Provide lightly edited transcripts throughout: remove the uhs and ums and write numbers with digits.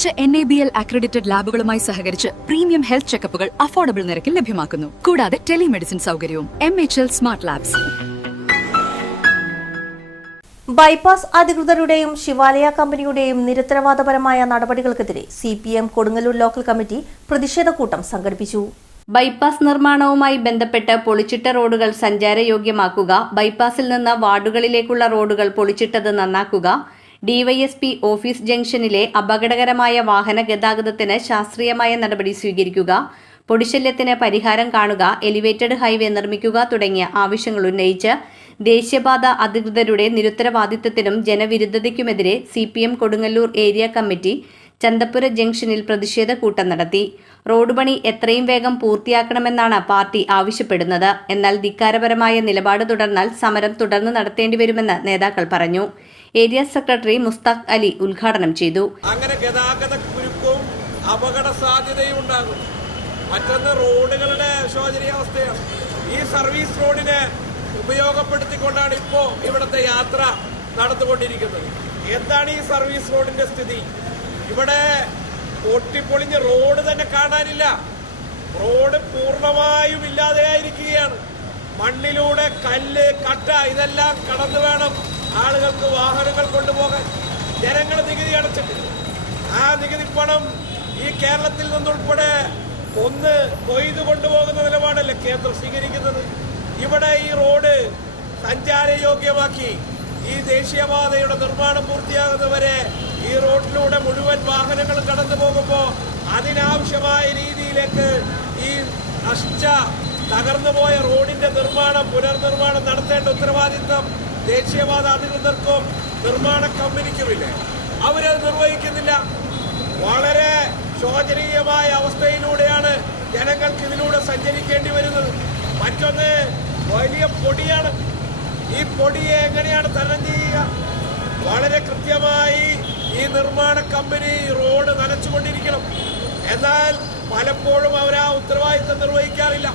മികച്ച NABL accredited ലാബുകളുമായി സഹകരിച്ച് premium health ചെക്കപ്പുകൾ affordable നിരക്കിൽ ലഭ്യമാക്കുന്നു. കൂടാതെ ടെലിമെഡിസിൻ സൗകര്യവും. MHL smart labs. ബൈപ്പാസ് അധികൃതരുടെയും ശിവാലയ കമ്പനിയുടെയും നിരുത്തരവാദപരമായ നടപടികൾക്കെതിരെ CPM കൊടുങ്ങല്ലൂർ ലോക്കൽ കമ്മിറ്റി പ്രതിഷേധ കൂട്ടം സംഘടിപ്പിച്ചു. ബൈപ്പാസ് നിർമ്മാണവുമായി ബന്ധപ്പെട്ട് പൊളിച്ചിട്ട റോഡുകൾ സഞ്ചാരയോഗ്യമാക്കുക, ബൈപ്പാസിൽ നിന്ന് വാർഡുകളിലേക്കുള്ള റോഡുകൾ പൊളിച്ചിട്ടത് നന്നാക്കുക, DYSP ഓഫീസ് ജംഗ്ഷനിലെ അപകടകരമായ വാഹന ഗതാഗതത്തിന് ശാസ്ത്രീയമായ നടപടി സ്വീകരിക്കുക, പൊടിശല്യത്തിന് പരിഹാരം കാണുക, എലിവേറ്റഡ് ഹൈവേ നിർമ്മിക്കുക തുടങ്ങിയ ആവശ്യങ്ങൾ ഉന്നയിച്ച് ദേശീയപാത അധികൃതരുടെ നിരുത്തരവാദിത്തത്തിനും ജനവിരുദ്ധതയ്ക്കുമെതിരെ CPM Kodungallur area committee Chanthappura ജംഗ്ഷനിൽ പ്രതിഷേധ കൂട്ടം നടത്തി. റോഡ് പണി എത്രയും വേഗം പൂർത്തിയാക്കണമെന്നാണ് പാർട്ടി ആവശ്യപ്പെടുന്നത്. എന്നാൽ ധിക്കാരപരമായ നിലപാട് തുടർന്നാൽ സമരം തുടർന്ന് നടത്തേണ്ടിവരുമെന്ന് നേതാക്കൾ പറഞ്ഞു. ഏരിയ സെക്രട്ടറി മുസ്താഖ് അലി ഉദ്ഘാടനം ചെയ്തു. അങ്ങനെ ഗതാഗത കുരുക്കും അപകട സാധ്യതയും ഉണ്ടാകും. മറ്റൊന്ന് റോഡുകളുടെ ശോചനീയാവസ്ഥയാണ്. ഈ സർവീസ് റോഡിനെ ഉപയോഗപ്പെടുത്തിക്കൊണ്ടാണ് ഇപ്പോൾ ഇവിടുത്തെ യാത്ര നടന്നുകൊണ്ടിരിക്കുന്നത്. എന്താണ് ഈ സർവീസ് റോഡിന്റെ സ്ഥിതി? ഇവിടെ പൊട്ടിപ്പൊളിഞ്ഞ റോഡ് തന്നെ കാണാനില്ല. റോഡ് പൂർണ്ണമായും ഇല്ലാതെയായിരിക്കുകയാണ്. മണ്ണിലൂടെ കല്ല്, കട്ട ഇതെല്ലാം കടന്നു വേണം ആളുകൾക്ക് വാഹനങ്ങൾ കൊണ്ടുപോകാൻ. ജനങ്ങൾ നികുതി അടച്ചിട്ടില്ല. ആ നികുതി പണം ഈ കേരളത്തിൽ നിന്നുൾപ്പെടെ ഒന്ന് കൊയ്തു കൊണ്ടുപോകുന്ന നിലപാടല്ലേ കേന്ദ്രം സ്വീകരിക്കുന്നത്. ഇവിടെ ഈ റോഡ് സഞ്ചാരയോഗ്യമാക്കി ഈ ദേശീയപാതയുടെ നിർമ്മാണം പൂർത്തിയാകുന്നവരെ ഈ റോഡിലൂടെ മുഴുവൻ വാഹനങ്ങൾ കടന്നു പോകുമ്പോൾ അതിനാവശ്യമായ രീതിയിലേക്ക് ഈ തകർന്നുപോയ റോഡിന്റെ പുനർനിർമ്മാണം നടത്തേണ്ട ഉത്തരവാദിത്വം ദേശീയപാത അധികൃതർക്കും നിർമ്മാണ കമ്പനിക്കുമില്ലേ. അവരത് നിർവഹിക്കുന്നില്ല. വളരെ ശോചനീയമായ അവസ്ഥയിലൂടെയാണ് ജനങ്ങൾക്ക് ഇതിലൂടെ സഞ്ചരിക്കേണ്ടി വരുന്നത്. മറ്റൊന്ന് വലിയ പൊടിയാണ്. ഈ പൊടിയെ എങ്ങനെയാണ് തരണം ചെയ്യുക? വളരെ കൃത്യമായി ഈ നിർമ്മാണ കമ്പനി റോഡ് നനച്ചുകൊണ്ടിരിക്കണം. എന്നാൽ പലപ്പോഴും അവർ ആ ഉത്തരവാദിത്തം നിർവഹിക്കാറില്ല.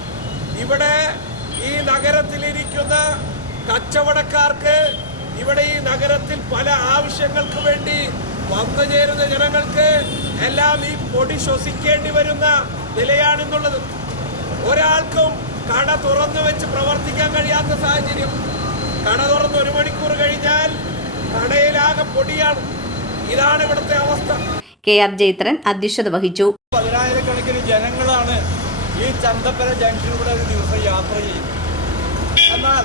ഇവിടെ ഈ നഗരത്തിലിരിക്കുന്ന കച്ചവടക്കാർക്ക്, ഇവിടെ ഈ നഗരത്തിൽ പല ആവശ്യങ്ങൾക്ക് വേണ്ടി വന്നു ചേരുന്ന ജനങ്ങൾക്ക് എല്ലാം ഈ പൊടി ശ്വസിക്കേണ്ടി വരുന്ന നിലയാണെന്നുള്ളത്. ഒരാൾക്കും കട തുറന്നു വെച്ച് പ്രവർത്തിക്കാൻ കഴിയാത്ത സാഹചര്യം. കട തുറന്ന് 1 മണിക്കൂർ കഴിഞ്ഞാൽ കടയിലാകെ പൊടിയാണ്. ഇതാണ് ഇവിടുത്തെ അവസ്ഥ. KR ജയത്രൻ അധ്യക്ഷത വഹിച്ചു. 10,000-കണക്കിന് ജനങ്ങളാണ് ഈ ചന്തപ്പുര ജംഗ്ഷനിലൂടെ ഒരു ദിവസം യാത്ര ചെയ്യും. എന്നാൽ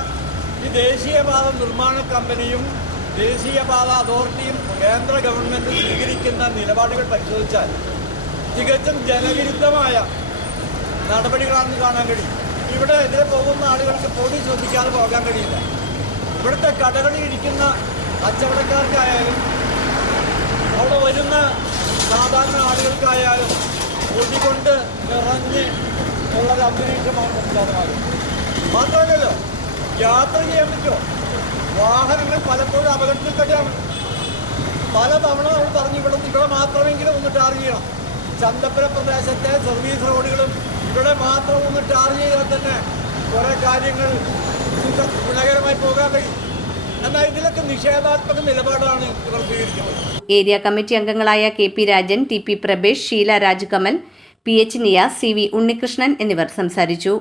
ഈ ദേശീയപാത നിർമ്മാണ കമ്പനിയും ദേശീയപാത അതോറിറ്റിയും കേന്ദ്ര ഗവൺമെന്റ് സ്വീകരിക്കുന്ന നിലപാടുകൾ പരിശോധിച്ചാൽ തികച്ചും ജനവിരുദ്ധമായ നടപടികളാണെന്ന് കാണാൻ കഴിയും. ഇവിടെ എതിരെ പോകുന്ന ആളുകൾക്ക് പൊടി ശ്രദ്ധിക്കാതെ പോകാൻ കഴിയില്ല. ഇവിടുത്തെ കടകളിൽ ഇരിക്കുന്ന കച്ചവടക്കാർക്കായാലും അവിടെ വരുന്ന സാധാരണ ആളുകൾക്കായാലും പൊടി കൊണ്ട് നിറഞ്ഞ് ഉള്ളൊരു അന്തരീക്ഷമാണ് സംസ്ഥാനമാകും. മാത്രമല്ലല്ലോ യാത്ര ചെയ്യാൻ പറ്റുമോ? വാഹനങ്ങൾ പലപ്പോഴും അപകടത്തിൽപ്പെട്ടാണ്. പലതവണ നമ്മൾ പറഞ്ഞു ഇവിടെ മാത്രമെങ്കിലും ഒന്ന് ടാർ ചെയ്യണം. ചന്തപ്പുര പ്രദേശത്തെ സർവീസ് റോഡുകളും ഇവിടെ മാത്രം ഒന്ന് ടാർ ചെയ്താൽ തന്നെ കുറേ കാര്യങ്ങൾ ഗുണകരമായി പോകാൻ കഴിയും. എന്നാൽ ഇതിലൊക്കെ നിഷേധാത്മക നിലപാടാണ് ഇവർ സ്വീകരിക്കുന്നത്. ഏരിയ കമ്മിറ്റി അംഗങ്ങളായ KP Rajan, TP Prabhesh, Sheela Rajkamal, PH Niyas, CV Unnikrishnan എന്നിവർ സംസാരിച്ചു.